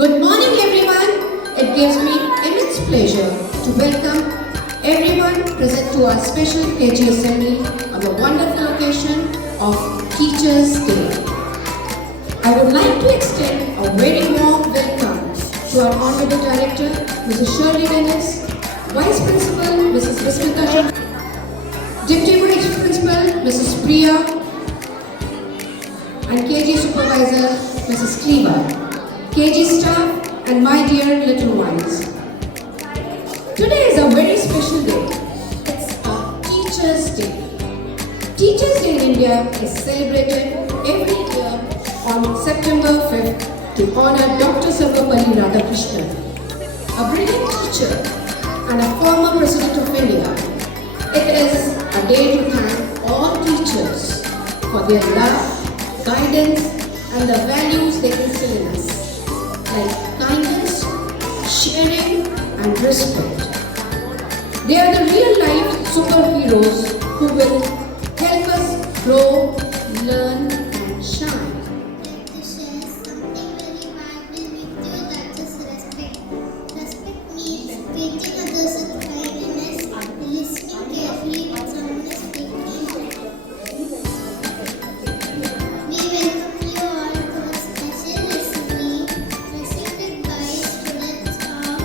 Good morning everyone. It gives me immense pleasure to welcome everyone present to our special KG assembly on the wonderful occasion of Teachers' Day. I would like to extend a very warm welcome to our Honorable Director, Mrs. Shirley Dennis, Vice Principal, Mrs. Bismita Shah, Deputy Vice Principal, Mrs. Priya, and KG Supervisor, Mrs. Kleva, KG staff, and my dear little ones. Today is a very special day. It's a Teachers' Day. Teachers' Day in India is celebrated every year on September 5th to honor Dr. Sarvapalli Radhakrishnan, a brilliant teacher and a former President of India. It is a day to thank all teachers for their love, guidance, and the values they instill in us, like kindness, sharing, and respect. They are the real-life superheroes who will help us grow, learn, and shine. To share something very vital with you, that is respect. Respect means treating others with kindness, listening carefully when someone is speaking. We welcome you all to a special assembly presented by students of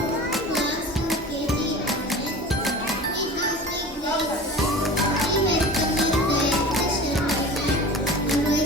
class UKG and we have a great we welcome you, Director Shirley Ma'am and Vice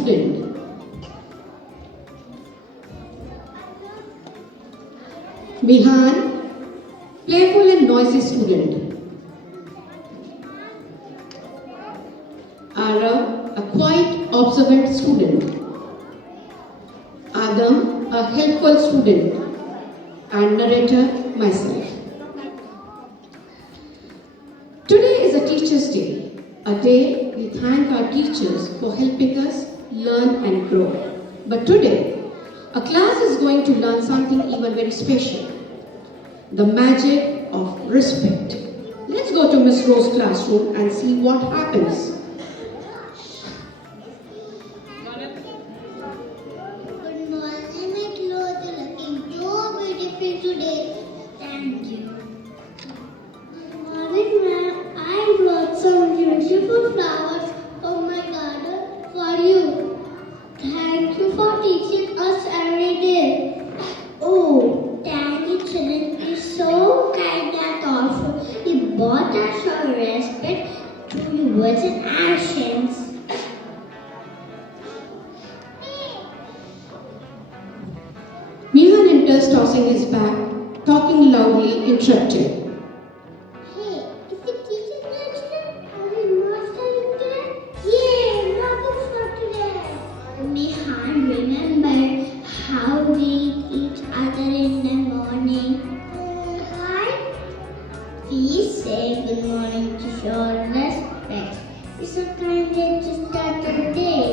student. Mihan, playful and noisy student. Arav, a quiet, observant student. Adam, a helpful student. And narrator, myself. Today is a Teacher's Day, a day we thank our teachers for helping us learn and grow. But today, a class is going to learn something even very special, the magic of respect. Let's go to Miss Rose's classroom and see what happens. Good morning, my clothes are looking so beautiful today. Thank you. Good morning, ma'am. I brought some beautiful flowers from my garden for you. Thank you for teaching us every day. Oh, thank you, children. You're so kind and thoughtful. You brought us your respect through your words and actions. Mihan enters tossing his bag, talking loudly, interrupted. Hey, is the teacher there today? Are we not studying today? Yeah, not for today. Mihan, remember how we each other in the morning? Hi. We say good morning to show respect. It's a kind way to start the day.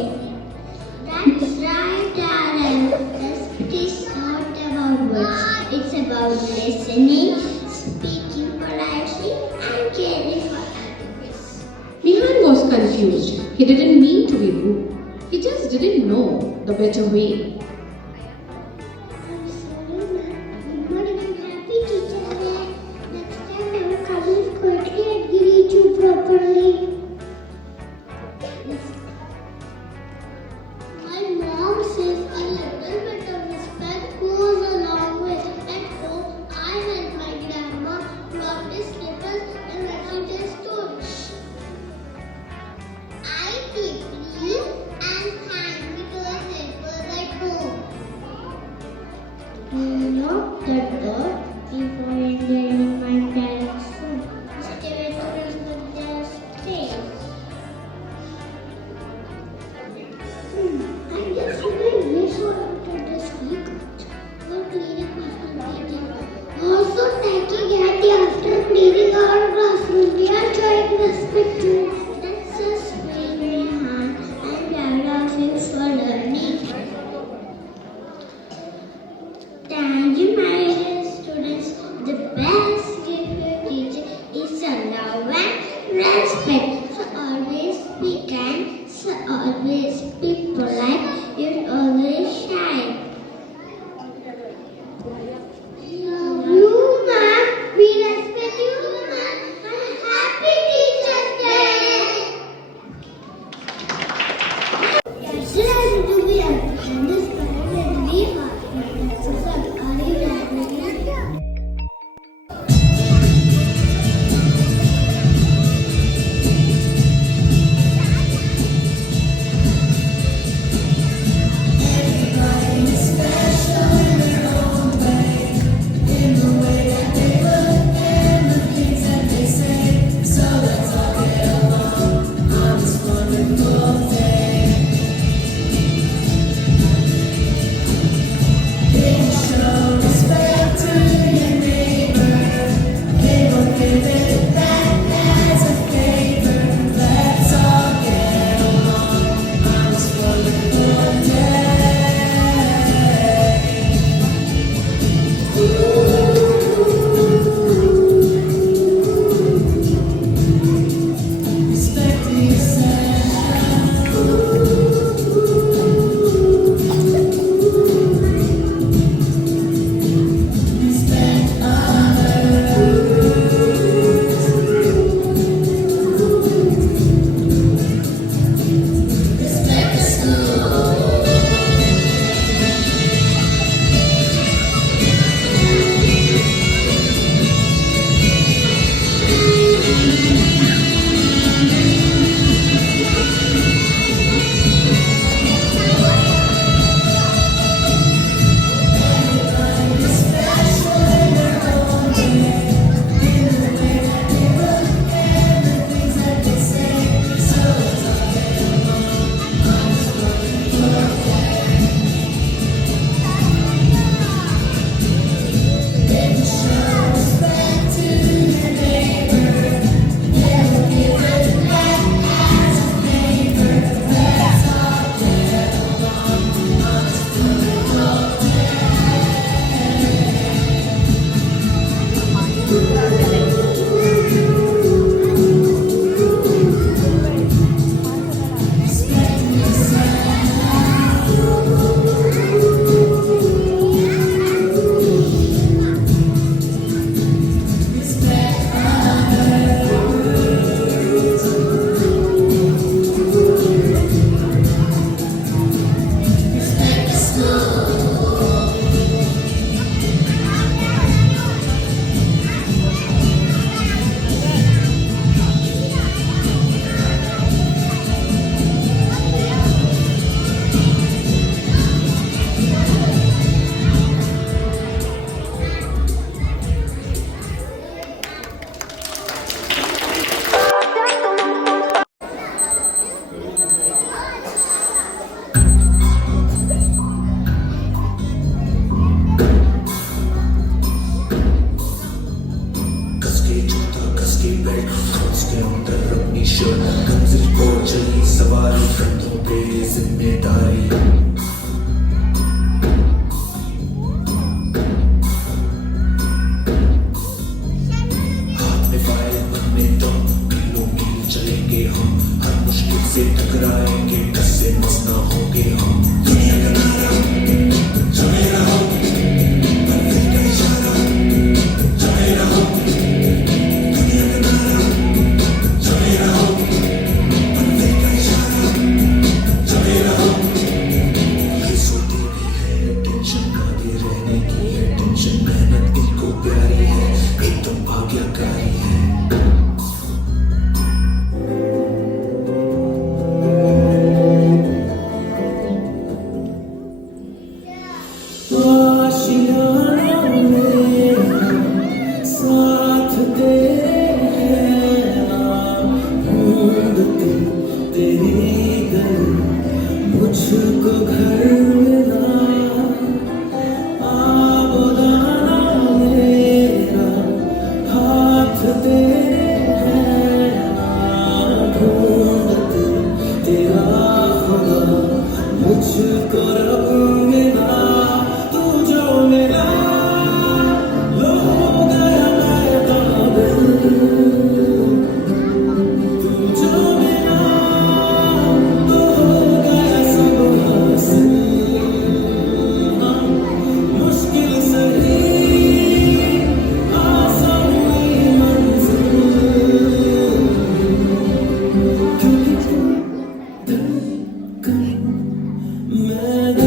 That's right, Darren. Respect is not about words. It's about listening, speaking politely, and caring for others. Mihan was confused. He didn't mean to be rude. He just didn't know the better way. I'm sorry, ma'am. I'm not even happy teacher day. Next time I will come in quickly and greet you properly. My mom says a little bit of respect goes a long way. At home, I help my grandma drop the slippers and write their stories. I keep leaves and hang to the helpers at home. Lock the door before entering my parents' room. Stay with their space. I just really wish after this week for cleaning my meeting. Also, thanking Hattie after cleaning our classroom. We are showing respect to. That's a sweet, Nehan. I'm proud of you for learning. Thank you, my dear students. The best gift your teacher is a love and respect. So always be kind, so always be polite, you'll always shine. Love you, ma'am. We respect you, ma'am. And happy Teacher's Day. Yesterday to be and this time will be hard. So, sir, are you ready? जिम्मेदारी हाथ में file मन में दम मीलों मील चलेंगे हम हर मुश्किल से टकराएंगे डर से मस ना होंगे हम दुनिया का नारा जमे रहो बनने का इशारा जमे रहो दुनिया का नारा जमे रहो बनने का इशारा जमे रहो ये सोती भी है टेंशन आगे रहने की है टेंशन मेहनत इनको प्यारी है एकदम भाग्यकारी है साथ तेरे हैं ढूंढते तेरी गली मुझको घर मिला आबोदाना मेरा हाथ तेरे हैं ढूंढते तेरा खुदा मुझको रब मिला तू जो मिला लो गया मैं काबिल तू जो मिला तो हो गया सब हासिल मुश्किल सही आसान हुई मंजिल क्योंकि तू धड़कन मैं